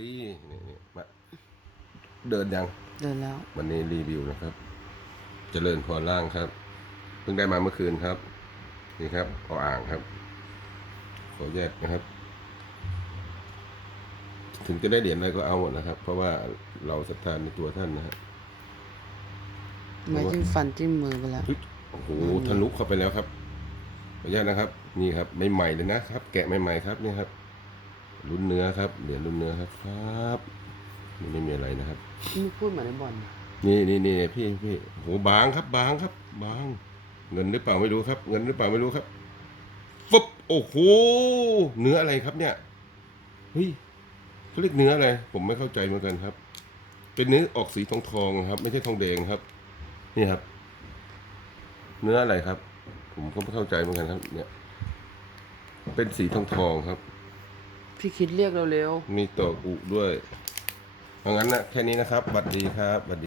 ดีนี่นี่มาเดินยัง เดินแล้ว วันนี้รีวิวนะครับ เจริญพรล่างครับ เพิ่งได้มาเมื่อคืนครับ นี่ครับเอาอ่างครับ ขอแยกนะครับ ถึงจะได้เหรียญอะไรก็เอาหมดนะครับ เพราะว่าเราศรัทธาในตัวท่านนะฮะไม้จิ้มฟันจิ้มมือไปแล้วเฮ้ยโอ้โหทะลุเข้าไปแล้วครับขออนุญาตนะครับ นี่ครับใหม่ๆเลยนะครับ แกะใหม่ๆครับนี่ครับ ลุ้นเนื้อครับเหรียญลุ้นเนื้อครับครับนี่ไม่มีอะไรนะครับมึงพูดเหมือนในบอลนะนี่นี่นี่พี่พี่โอ้โหบางครับ บางครับ บาง เงินหรือเปล่าไม่รู้ครับ เงินหรือเปล่าไม่รู้ครับฟึบโอ้โหเนื้ออะไรครับเนี่ยเฮ้ยเขาเรียกเนื้ออะไรผมไม่เข้าใจเหมือนกันครับ เป็นเนื้อออกสีทองทองๆครับ ไม่ใช่ทองแดงครับ นี่ครับ เนื้ออะไรครับ ผมก็ไม่เข้าใจเหมือนกันครับ เนี่ย เป็นสีทองทองๆครับ พี่คิดเรียกเร็ว มีต่ออุด้วยเพราะงั้นนะแค่นี้นะครับ บัดดีครับบัดดี